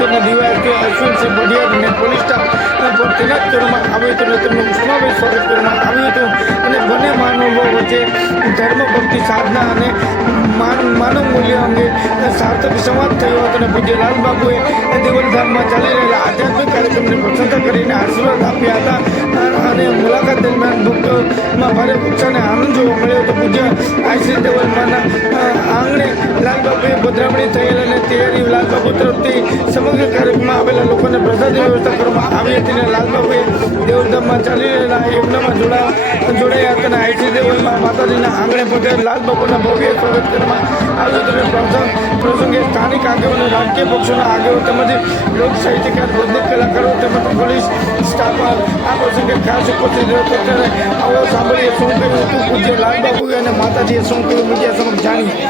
અત્યારના ડીવાયએસપી અશ્વિનસિંહ ભડિયાર અને police staff પર તૈનાત કરવામાં આવ્યો હતો અને તેમનું ઉષ્માભેર સ્વાગત કરવામાં આવ્યું હતું અને બંને મહાનુભાવો વચ્ચે ધર્મ ભક્તિ સાધના અને માનવ મૂલ્ય અંગે સાર્થક સંવાદ થયો હતો અને પૂજ્ય લાલબાબુએ દેવલધામમાં ચાલી રહેલા આધ્યાત્મિક કાર્યક્રમની પ્રશંસા કરીને આશીર્વાદ આપ્યા હતા અને મુલાકાત દરમિયાન ભક્તોમાં ભારે ઉત્સાહ અને આનંદ જોવા મળ્યો હતો. પૂજ્ય આશ્રી દેવલમાના આંગણે લાલબાબુએ પધરામણી થયેલ અને તૈયારી લાલબાબુ તરફથી સમગ્ર કાર્યક્રમમાં આવેલા લોકોને પ્રસાદની વ્યવસ્થા કરવામાં આવી હતી અને લાલબાબુએ દેવલધામમાં ચાલી રહેલા યજ્ઞમાં જોડાયા હતા અને આશ્રી દેવલમાં માતાજીના આંગણે પધારેલ લાલબાબુના ભવ્ય સ્વાગત કરવામાં આવ્યું હતું. પ્રસંગે સ્થાનિક આગેવાનો, રાજકીય પક્ષોના આગેવાનો તેમજ લોક સાહિત્યકાર, ભજનિક કલાકારો તેમજ પોલીસ સ્ટાફ આ પ્રસંગે ખાસ ઉપસ્થિત રહ્યો હતો. ત્યારે આવો સાંભળીએ શું કહ્યું હતું પૂજ્ય લાલબાબુએ અને માતાજીએ શું કહ્યું મીડિયા સમક્ષ જાણીએ.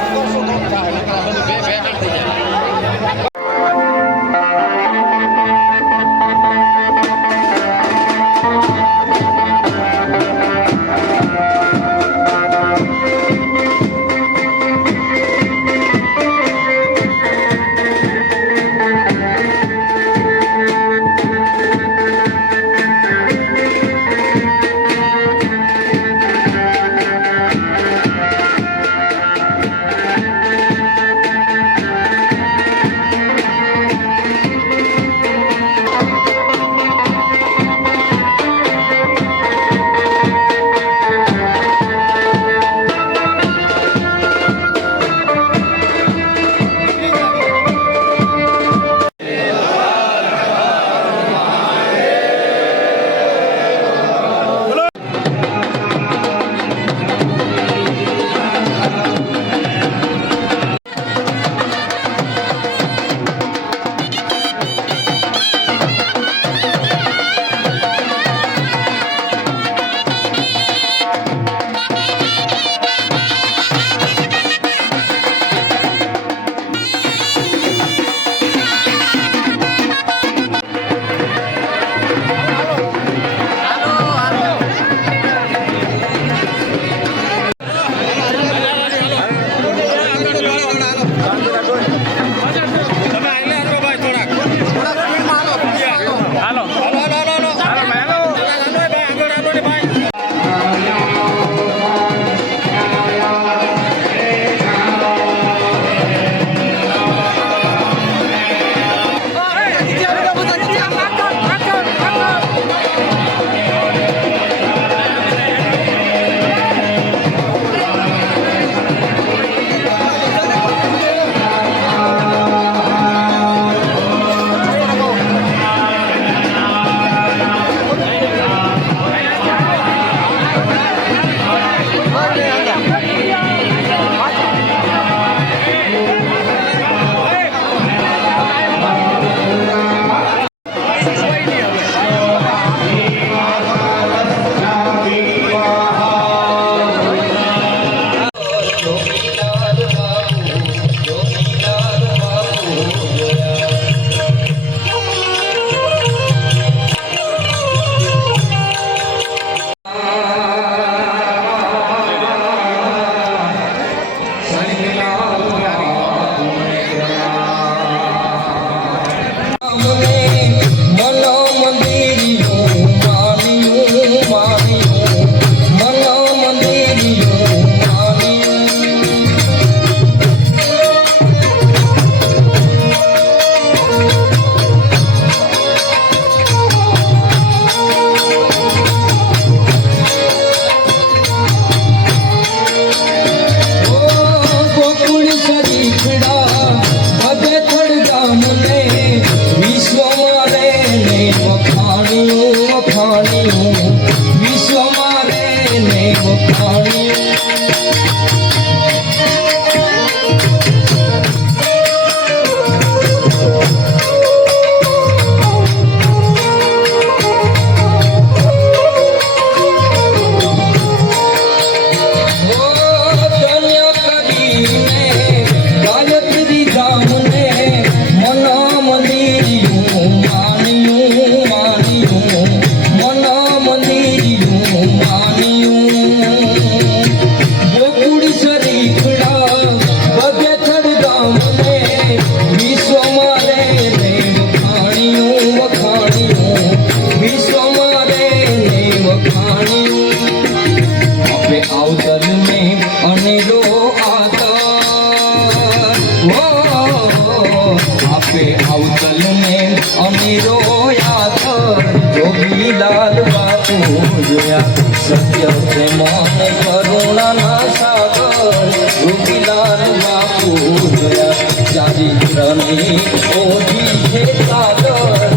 કરુણાના સાગર જોગીલાલ બાપુ જોયા ચારિત્રની ઓઢી છે ચાદર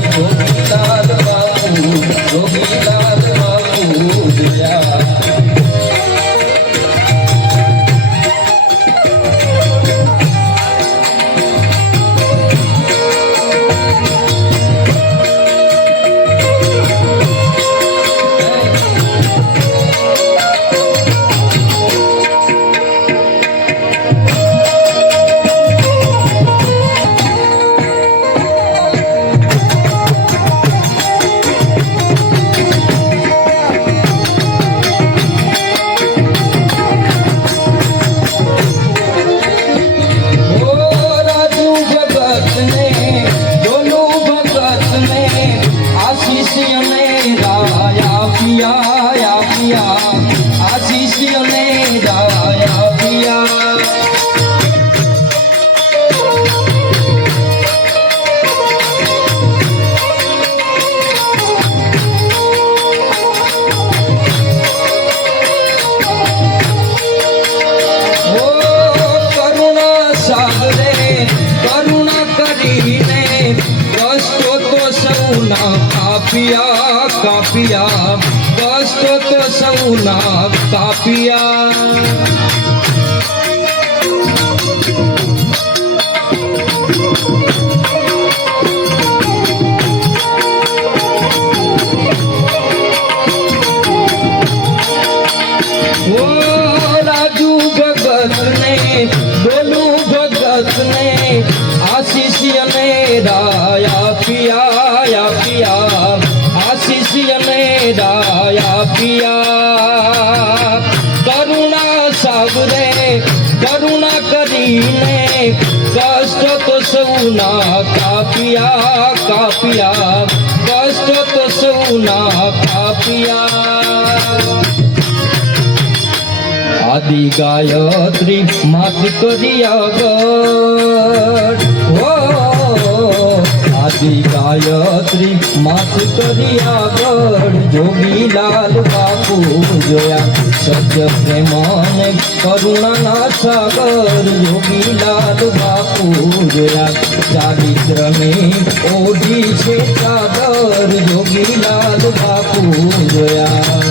જોગીલાલ બાપુ જોયા કાપિયા કષ્ટ તો સૌના કાપિયા ઓ રાજુ ભગત ને બોલુ ભગત ને આશીષ અને રાયા પિયા આશીષ અને રાયા પિયા કરુણા સાગરે કરુણા કરીને કષ્ટ તો સૌના કાપિયા કષ્ટ તો સૌના કાપિયા આદિ ગાયત્રી માત કર્યા આદિ ગાયત્રી માત કર્યા જોગીલાલ બાપુ જોયા સત્ય પ્રેમને કરુણાના સાગર જોગીલાલ બાપુ જોયા ચારિત્રને ઓઢી છે ચાદર જોગીલાલ બાપુ જોયા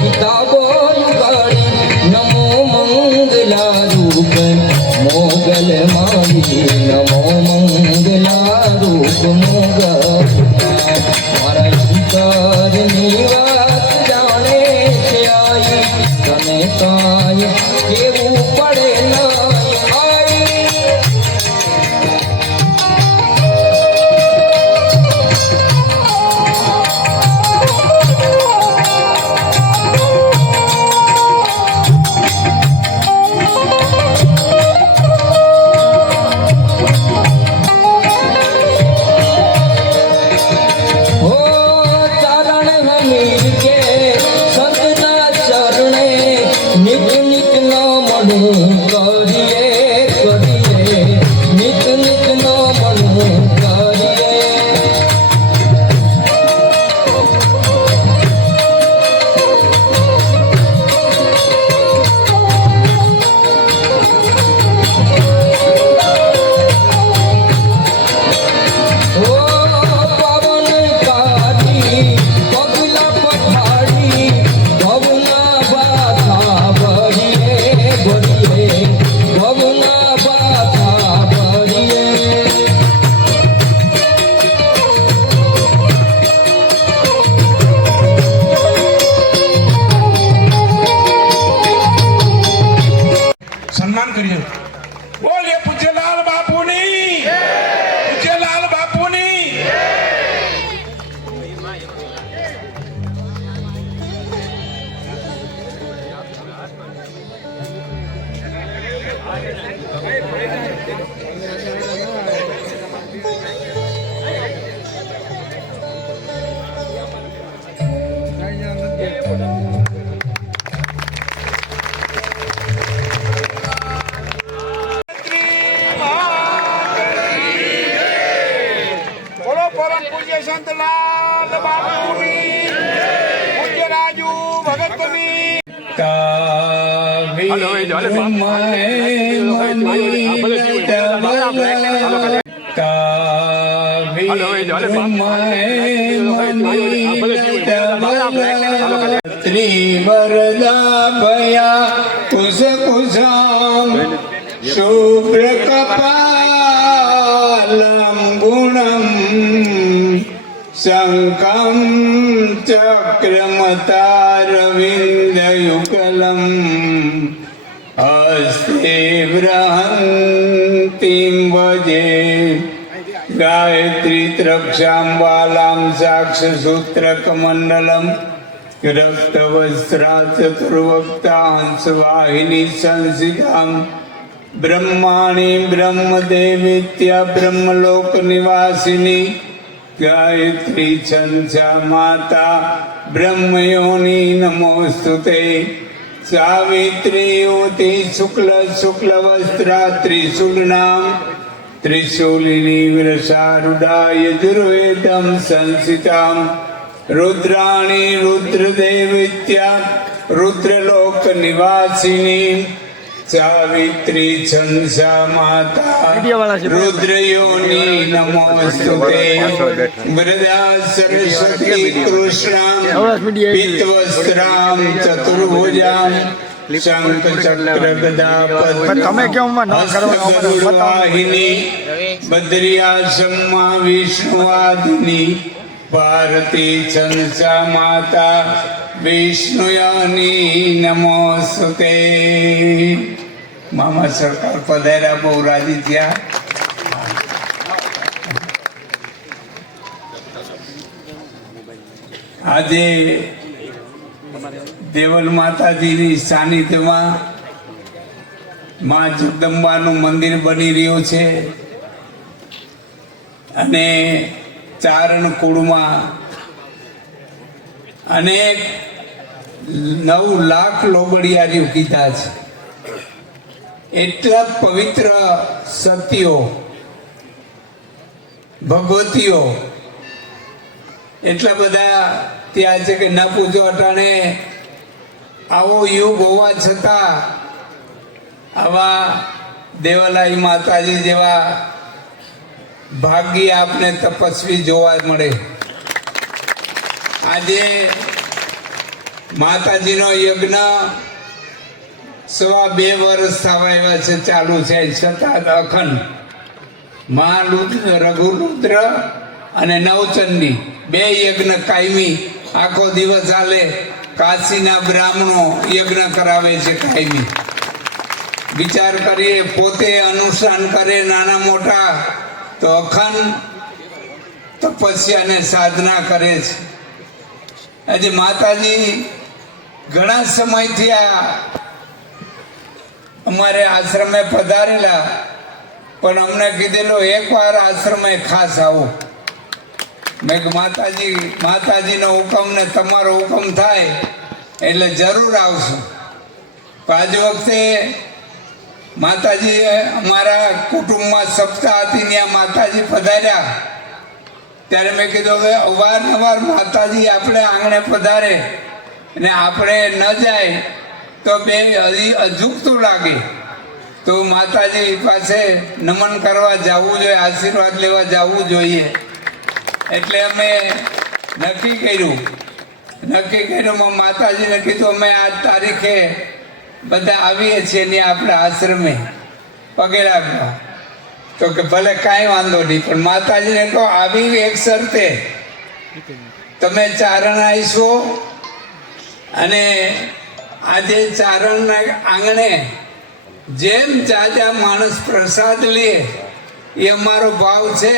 કિતાબો યુગાડી નમો મંગલા રૂપ મોગલ મારી નમો મંગલા રૂપ મોગલ મારા અંતરની વાત જાણે છે આઈ તને કાંઈ કેવું પડે નહીં આઈ हो चरण हमीर के संतना चरणे नित नित नामनु करिए करिए नित नित नामनु करिए ओ पवन काटी पगला पठाड़ी भवना बाधा भरिए भरिए भवना बाधा भरिए સન્માન કરીએ. બોલે પૂજ્યલાલ બાપુની, પૂજ્યલાલ બાપુની. બોલો પરમ પૂજ્ય સંતલાલ બાપુની, પૂજ્ય રાજુ ભગતની. त्रिवरदा भया कुश कुशाम शुभ्र कपालं गुणं शङ्खं चक्रमतारविन्दयुगलं हस्ते बृहन्तीं भजे गायत्री त्रक्षां बालां साक्षसूत्रकमण्डलम् रक्तवस्त्रा चतुर्वक्ता हंसवाहिनी संसितां ब्रह्माणि ब्रह्मदेवीत्या ब्रह्मलोक निवासिनी गायत्री छंसा माता ब्रह्मयोनि नमोस्तुते सावित्री युवती शुक्ल शुक्लवस्त्रा त्रिशूलनां त्रिशूलिनी विरसारूढा यजुर्वेदं संसितां रुद्राणी रुद्रदेवीत्या रुद्रलोक निवासिनी सावित्री छंसा माता रुद्रयोनि नमोस्तुते वरदा सरस्वती कृष्णां पीतवस्त्रां चतुर्भुजां शंख चक्र गदा पद्मवाहिनी बद्रियाश्रमा विष्णुवादिनी भारती छंसा माता विष्णुयानी नमोस्तुते. मामा सरकार पधार्या, बહુ રાજી થયા. આજે દેવલ માતાજીની સાનિધ્યમાં માં જગદંબાનું મંદિર બની રહ્યું છે અને ચારણ કુળમાં અનેક 9 લાખ લોબડિયારીઓ કીધા છે. એટલા પવિત્ર સતીઓ ભગવતીઓ એટલા બધા ત્યાં છે કે ન પૂછો અટાણે. આવો યુગ હોવા છતાં આવા દેવાલાઈ માતાજી જેવા ભાગ્ય આપને તપસ્વી જોવા મળે. આજે માતાજીનો યજ્ઞ 2.5 વર્ષ થવા આવ્યા છે, ચાલુ છે, છતાં અખંડ રઘુરુદ્ર અને નવચંડી 2 યજ્ઞ કાયમી આખો દિવસ ચાલે. કાશીના બ્રાહ્મણો યજ્ઞ કરાવે છે કાયમી. વિચાર કરીએ, પોતે અનુષ્ઠાન કરે નાના મોટા, તો અખંડ તપસ્યા અને સાધના કરે છે. આજે માતાજી ઘણા સમયથી અમારે આશ્રમે પધારેલા, પણ અમને કીધેલો એકવાર આશ્રમે ખાસ આવો. મેં માતાજીનો હુકમ ને તમારો હુકમ થાય એટલે જરૂર આવશું. આજ વખતે માતાજી અમારા કુટુંબમાં સપ્તાહ હતી, ત્યાં માતાજી પધાર્યા. ત્યારે મેં કીધું કે અવારનવાર માતાજી આપણે આંગણે પધારે અને આપણે ન જાય તો બે અજુગતું લાગે. તો માતાજી પાસે નમન કરવા જવું જોઈએ, આશીર્વાદ લેવા જવું જોઈએ. એટલે અમે નક્કી કર્યું. માતાજીને કીધું અમે આ તારીખે બધા આવીએ છીએ ને આપણે આશ્રમે પગે લાગવા. તો કે ભલે કાંઈ વાંધો નહીં, પણ માતાજીને કહો આવી એક શરતે, તમે ચારણ આવીશો અને આજે ચારણના આંગણે જેમ જાજા માણસ પ્રસાદ લે એ અમારો ભાવ છે.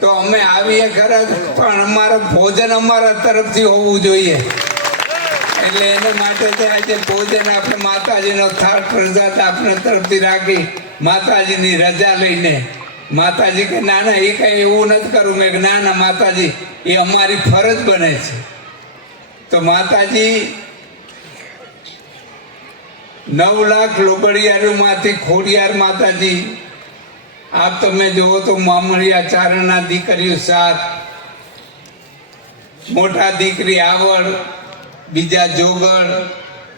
તો અમે આવીએ ખરા, પણ અમારું ભોજન અમારા તરફથી હોવું જોઈએ. એટલે એના માટે આજે ભોજન આપણે માતાજીનો થાળ પ્રસાદ આપણા તરફથી રાખી માતાજીની રજા લઈને. માતાજી કે ના ના, એ કઈ એવું નથી કરું. મેં ના ના માતાજી, એ અમારી ફરજ બને છે. તો માતાજી 9 લાખ લોબડિયારોમાંથી ખોડિયાર માતાજી, આપ તમે જુઓ તો મામળિયા ચારણના દીકરીઓ 7, મોટા દીકરી આવડ, બીજા જોગણ,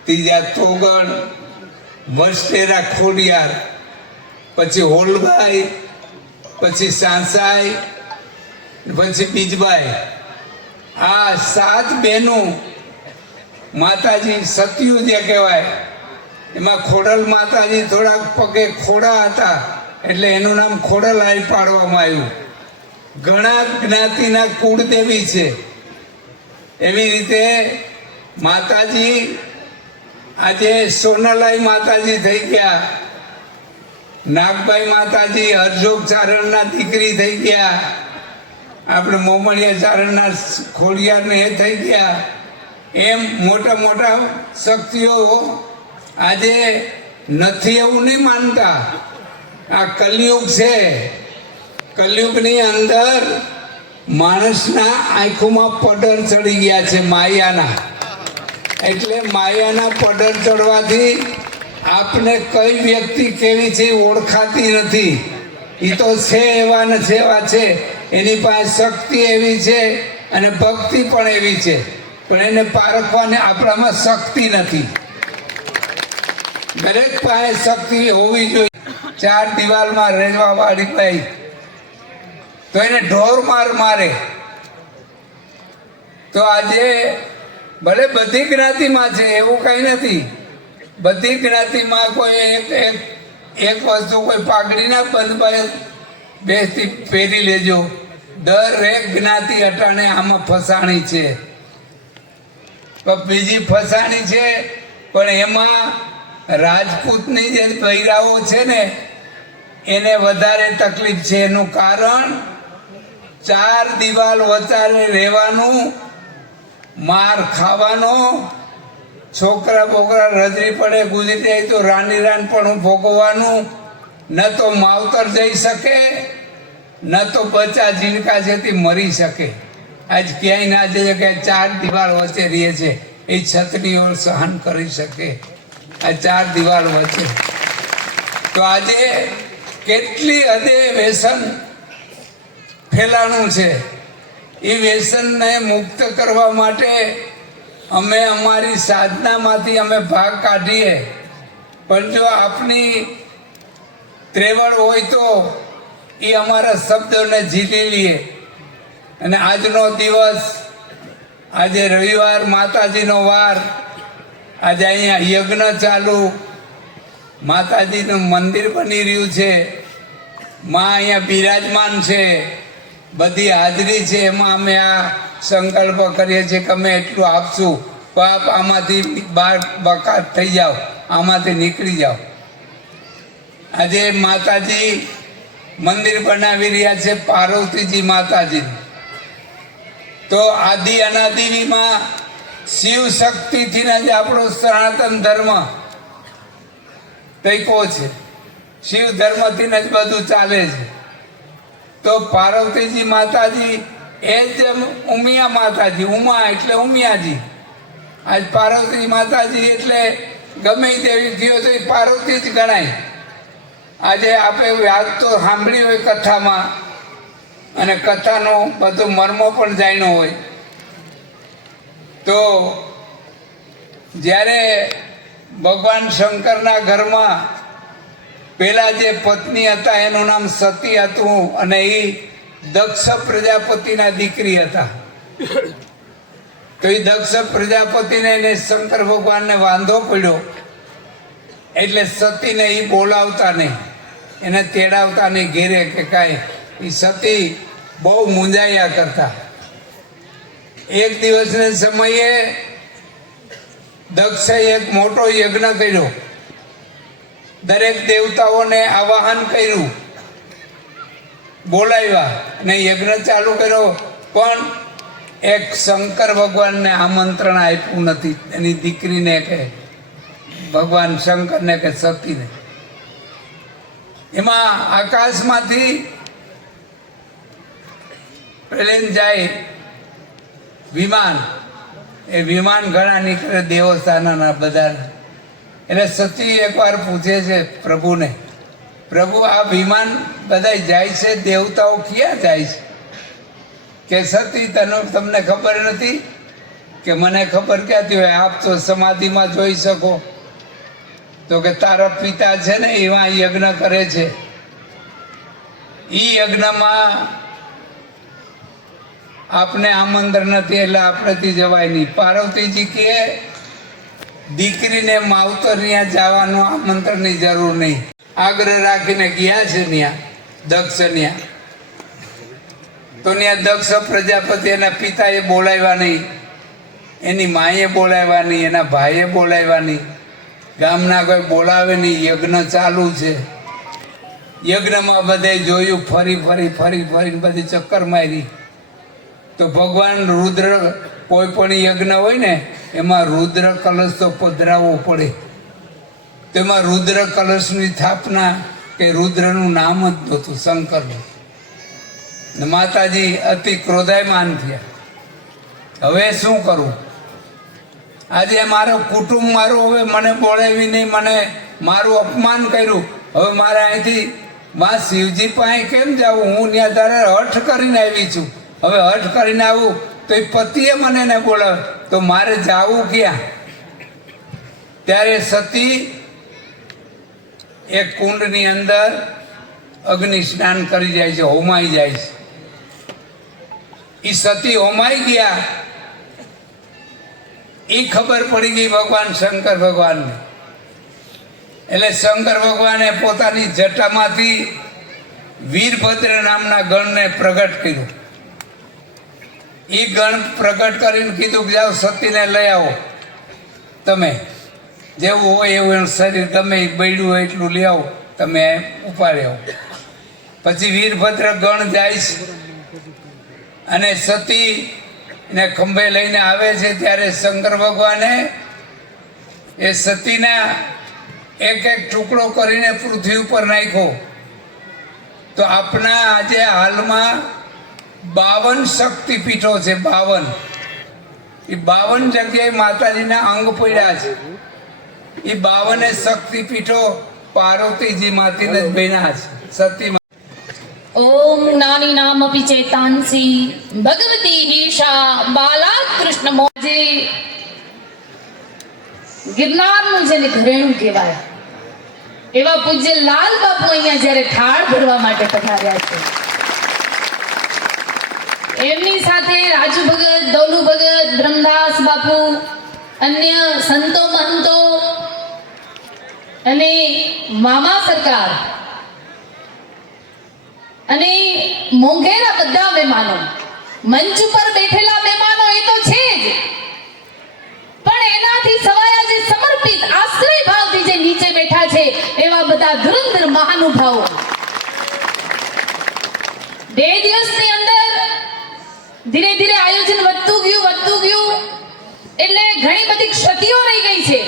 ત્રીજા તોગણ, વસટેરા ખોડિયાર, પછી હોલભાઈ, પછી સાંસાઈ, પછી બીજભાઈ. આ 7 બહેનો માતાજી સત્યુ જે કહેવાય, એમાં ખોડલ માતાજી થોડાક પગે ખોડા હતા એટલે એનું નામ ખોડલાઈ પાડવામાં આવ્યું. ઘણા જ્ઞાતિના કુળદેવી છે. એવી રીતે માતાજી આજે સોનલાઈ માતાજી થઈ ગયા, નાગભાઈ માતાજી હરજોગ ચારણના દીકરી થઈ ગયા, આપણે મોમળિયા ચારણના ખોડિયારને એ થઈ ગયા. એમ મોટા મોટા શક્તિઓ આજે નથી એવું નહીં માનતા. આ કલયુગ છે. કલયુગની અંદર માણસના આંખોમાં પડર ચડી ગયા છે માયાના. એટલે માયાના પડર ચડવાથી આપને કઈ વ્યક્તિ કેવી છે ઓળખાતી નથી. એ તો છે એવા ને છે એવા છે. એની પાસે શક્તિ એવી છે અને ભક્તિ પણ એવી છે, પણ એને પારખવાને આપણામાં શક્તિ નથી. દરેક પાસે શક્તિ હોવી જોઈએ. 4 દિવાલમાં રહેવા વાળી ભાઈ તો એને ઢોર મારે. તો આજે ભલે બધી જ્ઞાતિમાં છે એવું કઈ નથી. બધી જ્ઞાતિમાં કોઈ એક વસ્તુ, કોઈ પાઘડી ના બંધ બેસતી પહેરી લેજો. દરેક જ્ઞાતિ અટાણે આમાં ફસાણી છે. બીજી ફસાણી છે, પણ એમાં રાજપૂતની જે બૈરાઓ છે ને એને વધારે તકલીફ છે. એનું કારણ 4 દિવાલ વચારે રહેવાનું, માર ખાવાનો, છોકરા બોકરા રજરી પડે ગુજરી જાય તો રાની રાન પણ ભોગવવાનું. ન તો માવતર જઈ શકે, ન તો બચ્ચા જીણકા છે તે મરી શકે. આજ ક્યાંય ના જઈએ કે 4 દિવાલ વચ્ચે રહે છે, એ છત્રીઓ સહન કરી શકે. આ 4 દિવાલ વચ્ચે તો આજે કેટલી હદે વ્યસન ફેલાણું છે. એ વ્યસનને મુક્ત કરવા માટે અમે અમારી સાધનામાંથી અમે ભાગ કાઢીએ. પણ જો આપની ત્રેવડ હોય તો એ અમારા શબ્દોને ઝીલી લઈએ. અને આજનો દિવસ આજે રવિવાર માતાજીનો વાર, આજે અહીંયા યજ્ઞ ચાલુ, માતાજીનું મંદિર બની રહ્યું છે, માં અહીંયા બિરાજમાન છે, બધી હાજરી છે. એમાં અમે આ સંકલ્પ કરીએ છીએ કે અમે એટલું આપશું, તો આપ આમાંથી બહાર બકાત થઈ જાઓ, આમાંથી નીકળી જાઓ. આજે માતાજી મંદિર બનાવી રહ્યા છે પાર્વતીજી માતાજી. તો આદિ અનાદિમાં શિવ શક્તિથી જ આપણો સનાતન ધર્મ ટક્યો છે, શિવ ધર્મથી જ બધું ચાલે છે. તો પાર્વતીજી માતાજી એ જ ઉમિયા માતાજી, ઉમા એટલે ઉમિયાજી. આજ પાર્વતી માતાજી એટલે ગમે તેવી થયો તો એ પાર્વતી જ ગણાય. આજે આપણે વાત તો સાંભળી હોય કથામાં, અને કથાનો બધો મર્મ પણ જાણ્યો હોય. તો જ્યારે ભગવાન શંકરના ઘરમાં પેલા જે પત્ની હતા એનું નામ સતી હતું, અને એ દક્ષ પ્રજાપતિના દીકરી હતા. તો એ દક્ષ પ્રજાપતિને એને શંકર ભગવાનને વાંધો પડ્યો, એટલે સતીને એ બોલાવતા નહીં, એને તેડાવતા નહીં ઘેરે કે કાંઈ. એ સતી બહુ મૂંઝાયા કરતા. એક દિવસને સમયે દક્ષે એક મોટો યજ્ઞ કર્યો, દરેક દેવતાઓને આવાહન કર્યું, બોલાવ્યા અને યજ્ઞ ચાલુ કર્યો. પણ એક શંકર ભગવાનને આમંત્રણ આપ્યું નથી, એની દીકરીને કે ભગવાન શંકરને કે સતીને. એમાં આકાશમાંથી પ્લેન જાય વિમાન, એ વિમાન ઘણા નીકળે દેવસ્થાનના બધા. એટલે સતી એકવાર પૂછે છે પ્રભુને, પ્રભુ આ વિમાન બધા જાય છે, દેવતાઓ ક્યાં જાય છે? કે સતી તમને ખબર નથી? કે મને ખબર ક્યાંથી હોય, આપ તો સમાધિમાં જોઈ શકો. તો કે તારા પિતા છે ને એવા યજ્ઞ કરે છે, એ યજ્ઞમાં આપને આમંત્રણ નથી એટલે આપણેથી જવાય નહીં. પાર્વતીજી કે દીકરીને માવતર ત્યાં જવાનું આમંત્રણની જરૂર નહીં. આગ્રહ રાખીને ગયા છે ત્યાં દક્ષ ત્યાં. તો ત્યાં દક્ષ પ્રજાપતિ એના પિતાએ બોલાવ્યા નહીં, એની માએ બોલાવ્યા નહીં, એના ભાઈએ બોલાવ્યા નહીં, ગામના કોઈ બોલાવે નહીં. યજ્ઞ ચાલુ છે. યજ્ઞમાં બધે જોયું, ફરી ફરીને બધી ચક્કર મારી. તો ભગવાન રુદ્ર, કોઈ પણ યજ્ઞ હોય ને એમાં રુદ્ર કલશ તો પધરાવવો પડે. તેમાં રુદ્ર કલશની સ્થાપના કે રુદ્રનું નામ જ નહોતું, શંકરનું. માતાજી અતિ ક્રોધાયમાન થયા. હવે શું કરું? આજે મારો કુટુંબ મારું હવે મને બોલાવી નહીં, મને મારું અપમાન કર્યું. હવે મારે અહીંથી માં શિવજી પાસે કેમ જવું? હું ત્યાં તારે હઠ કરીને આવી છું. હવે હઠ કરીને આવું તો એ પતિએ મને ને બોલાવે, તો મારે જવું ક્યાં? ત્યારે સતી એક કુંડની અંદર અગ્નિ સ્નાન કરી જાય છે, હોમાઈ જાય છે. એ સતી હોમાઈ ગયા, એ ખબર પડી ગઈ ભગવાન શંકર ભગવાનને. એટલે શંકર ભગવાને પોતાની જટામાંથી વીરભદ્ર નામના ગણને પ્રગટ કર્યું. એ ગણ પ્રગટ કરીને કીધું કે જાઓ સતીને લઈ આવો, તમે જેવું હોય એવું શરીર ગમે એ બળ્યું હોય એટલું લઈ આવો, તમે ઉપાડી આવો. પછી વીરભદ્ર ગણ જાય છે અને સતી ને ખંભે લઈને આવે છે. ત્યારે શંકર ભગવાને એ સતીના એક એક ટુકડો કરીને પૃથ્વી ઉપર નાખ્યો. તો આપણા આજે હાલમાં 52 શક્તિપીઠો છે, 52. એ 52 જગ્યાએ માતાજીના અંગ પડ્યા છે. એ 52 શક્તિપીઠો પાર્વતીજી માંથી જ બન્યા છે. સતી ઓમ નાની નામપી ચેતાંસી ભગવતી ઈશા બાલા કૃષ્ણ મોજે. ગિરનારનું જેને ઘરેણું કહેવાય એવા પૂજ્ય લાલ બાપુ અહીંયા જ્યારે ઠાળ ભરવા માટે પધાર્યા છે. એમની સાથે રાજુ ભગત, દોલુ ભગત, બ્રહ્મદાસ બાપુ, અન્ય સંતો મહંતો અને મામા સરકાર અને મોંઘેરા બધા મહેમાનો, મંચ ઉપર બેઠેલા મહેમાનો એ તો છે જ, પણ એનાથી સવાયા જે સમર્પિત આશ્રય ભાવથી જે નીચે બેઠા છે એવા બધા ધુરંધર મહાનુભાવો 2 દિવસની અંદર ધીરે ધીરે આયોજન વધતું ગયું એટલે ઘણી બધી ક્ષતિઓ રહી ગઈ છે,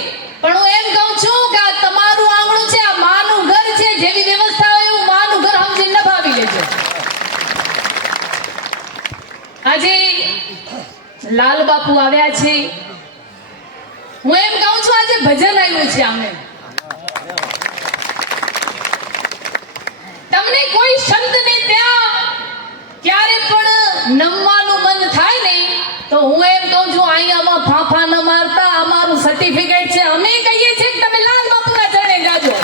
પણ હું એમ કહું છું કે આ તમારું આંગણું છે, આ માનું ઘર છે, જેવી વ્યવસ્થા હોય એવું માનું ઘર સમજીને નભાવી લેજો. આજે લાલ બાપુ આવ્યા છે, હું એમ કહું છું આજે ભજન આવ્યું છે આમને. તમને કોઈ સંતને ત્યાં ક્યારે પણ નમવાનું મન થાય ને તો હું એમ કહું છું અહીંયામાં ફાંફા ન મારતા, અમારું સર્ટિફિકેટ છે, અમે કહીએ છીએ કે તમે લાલ બાપુના ચરણે જાજો.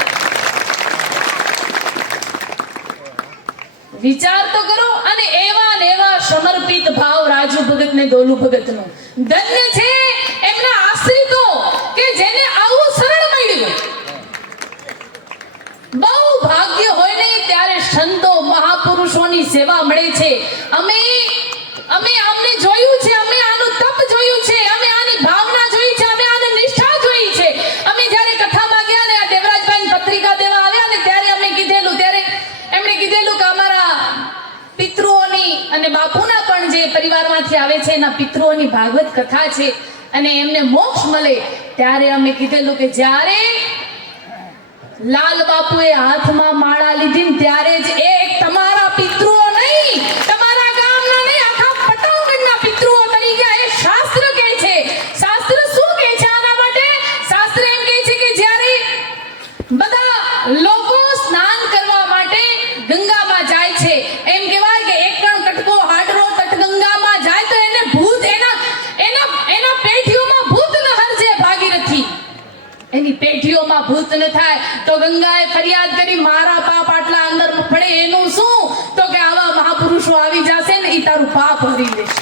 વિચાર તો કરો. અને એવા ને એવા સમર્પિત ભાવ રાજુ ભગત ને દોલુ ભગત નો ધન્ય છે એમના આશ્રિતો કે જેને આવું શરણ મળ્યું. બહુ ભાગ્ય હોય ને ત્યારે સંતો મહાપુરુષોની સેવા મળે છે. અમે આમને જોયું છે, અમે આનું તપ જોયું છે, અમે આની ભાવના જોઈ છે, અમે આની નિષ્ઠા જોઈ છે. અમે જ્યારે કથામાં ગયા ને આ દેવરાજભાઈ પત્રિકા દેવા આવ્યા ને ત્યારે અમે કીધેલું, ત્યારે એમણે કીધેલું કે અમારા પિતૃઓની અને બાપુના પણ જે પરિવારમાંથી આવે છે એના પિતૃઓની ભાગવત કથા છે અને એમને મોક્ષ મળે. ત્યારે અમે કીધેલું કે જ્યારે લાલ બાપુએ હાથમાં માળા લીધી ત્યારે જ એક તમારા પિતૃઓ નહીં, તમારા ગામના નહીં, આખા પટાવગઢના પિતૃઓ તરીકે એ શાસ્ત્ર કહે છે. શાસ્ત્ર શું કહે છે આના માટે? શાસ્ત્ર એમ કહે છે કે જ્યારે બધા લોકો સ્નાન કરવા માટે ગંગામાં જાય છે, એમ કહેવાય કે એક કણ કટકો હાડરો તટ ગંગામાં જાય તો એને ભૂત એના પેઢીઓમાં ભૂત ન હરજે ભાગીરથી, એની પેઢીઓમાં ભૂત ન થાય. તો ગંગાએ ફરિયાદ કરી મારા પાપ આટલા અંદર પડે એનું શું? તો કે આવા મહાપુરુષો આવી જશે ને એ તારું પાપ હરી લેશે.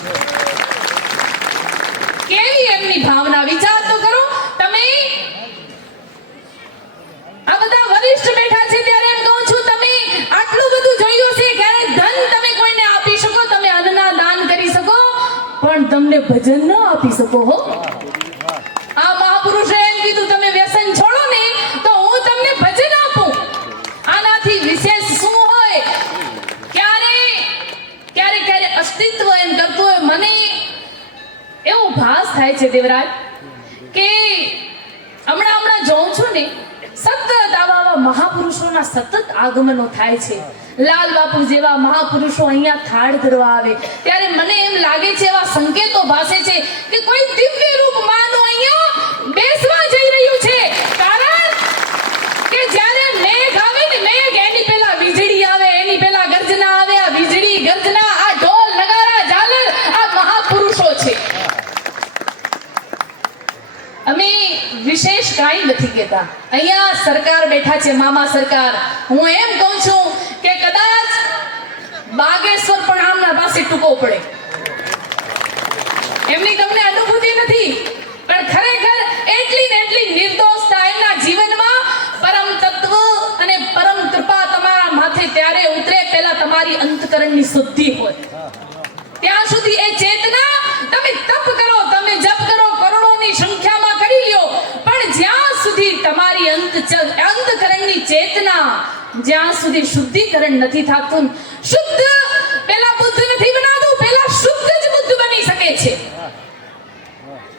કેવી એમની ભાવના, વિચાર તો કરો તમે. આ બધા વરિષ્ઠ બેઠા છે ત્યારે એમ કહું છું તમે આટલું બધું જોયું છે, ક્યારે ધન તમે કોઈને આપી શકો, તમે અન્નના દાન કરી શકો, પણ તમને ભજન ન આપી શકો. હો, આ મહાપુરુષે એમ કીધું તમે વ્યસન છોડો ને તો હું તમને ભજન આપું. આનાથી વિશેષ શું હોય? ક્યારે અસ્તિત્વ એમ કરતું હોય. મને એવો ભાસ થાય છે દેવરાજ કે હમણાં જોઉં છું ને સતત આવા મહાપુરુષોના સતત આગમનો થાય છે. લાલ બાપુ જેવા મહાપુરુષો અહીંયા થાળ ધરવા આવે ત્યારે મને એમ લાગે છે, એવા સંકેતો ભાસે છે કે કોઈ દિવ્ય રૂપ માનો અહીંયા બેસવા જઈ રહ્યું છે. કારણ કે જ્યારે મેઘ આવે ને, મેઘ એની પહેલા વીજળી આવે, એની પહેલા ગર્જના આવે. આ વીજળી ગર્જના, આ ઢોલ નગારા ઝાલર, આ મહાપુરુષો છે. અમે વિશેષ કાંઈ નથી કહેતા. અહીંયા સરકાર બેઠા છે, મામા સરકાર. હું એમ કહું છું કે કદાચ બાગેશ્વર પણ આમના પાસે ટૂંકો પડે, એમની તમને અનુભૂતિ નથી, પણ ખરેખર એટલી ને એટલી નિર્દોષતા એમના જીવનમાં. પરમ તત્વ અને પરમ કૃપા તમારા માથે ત્યારે ઉતરે પહેલા તમારી અંતકરણની શુદ્ધિ હોય. ત્યાં સુધી એ ચેતના તમે તપ કરો, તમે જપ કરો, કરોડોની સંખ્યામાં કરી લ્યો, પણ જ્યાં સુધી તમારી અંતકરણની ચેતના, જ્યાં સુધી શુદ્ધિકરણ નથી થતું, શુદ્ધ પહેલા બુદ્ધ નથી બનાતું, પહેલા શુદ્ધ જ બુદ્ધ બની શકે છે.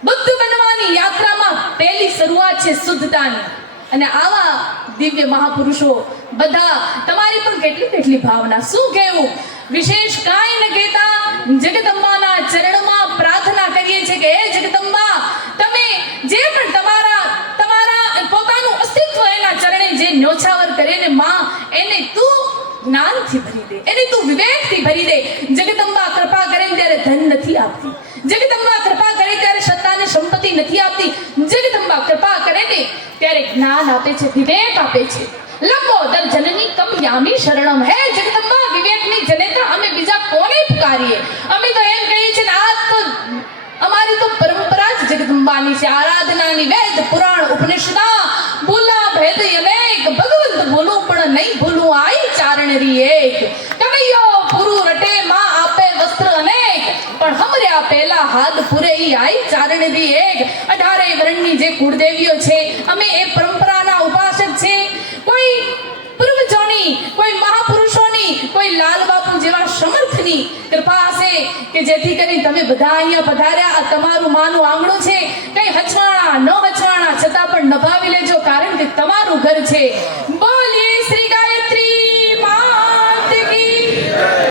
બુદ્ધ બનવાની યાત્રામાં પહેલી શરૂઆત છે શુદ્ધતાની. અને આવા દિવ્ય મહાપુરુષો બધા, તમારી પણ કેટલી ભાવના, શું કહેવું, વિશેષ કાંઈ ન કહેતા જગદંબાના ચરણમાં પ્રાર્થના કરીએ છીએ કે હે જગદંબા, તમે જે પણ તમારા પોતાનું અસ્તિત્વ એના ચરણે જે ન્યોછાવર કરે ને માં, એને તું જ્ઞાનથી ભરી દે, એને તું વિવેકથી ભરી દે. જગદંબા કૃપા કરે ત્યારે ધન નથી આપતી, જગદંબા કૃપા કરે ત્યારે સત્તા ને સંપત્તિ નથી આપતી, જગદંબા કૃપા કરે ને ત્યારે જ્ઞાન આપે છે, વિવેક આપે છે. લંબોદર જનની કમ યામી શરણમ. હે જગદંબા, વિવેકની જનેતા અમે બીજા કોને સ્વીકારીએ. અમે તો એમ કહીએ છીએ ને, આ તો અમારી તો પરંપરા જ જગદંબાની છે. આરાધનાની વેદ પુરાણ ઉપનિષદા બોલા ભેદ અનેક, ભગવંત બોલું પણ નહીં ભૂલું આઈ ચારણ રી એક. કનૈયો પુરુ રટે માં આપે વસ્ત્ર અનેક, પણ હમર્યા પહેલા હાથ પુરે ઈ આઈ ચારણ રી એક. 18 વર્ણની જે કુળદેવીઓ છે, અમે એ પરંપરાના ઉપાસક છે. કોઈ પૂર્વજોની, કોઈ મહાપુરુષોની, કોઈ લાલ બાપુ જેવા સમર્થની કૃપા હશે કે જેથી કરી તમે બધા અહીંયા પધાર્યા. આ તમારું માનું આંગણું છે. કઈ હચવાણા ન હચવાણા છતાં પણ નભાવી લેજો, કારણ કે તમારું ઘર છે. બોલ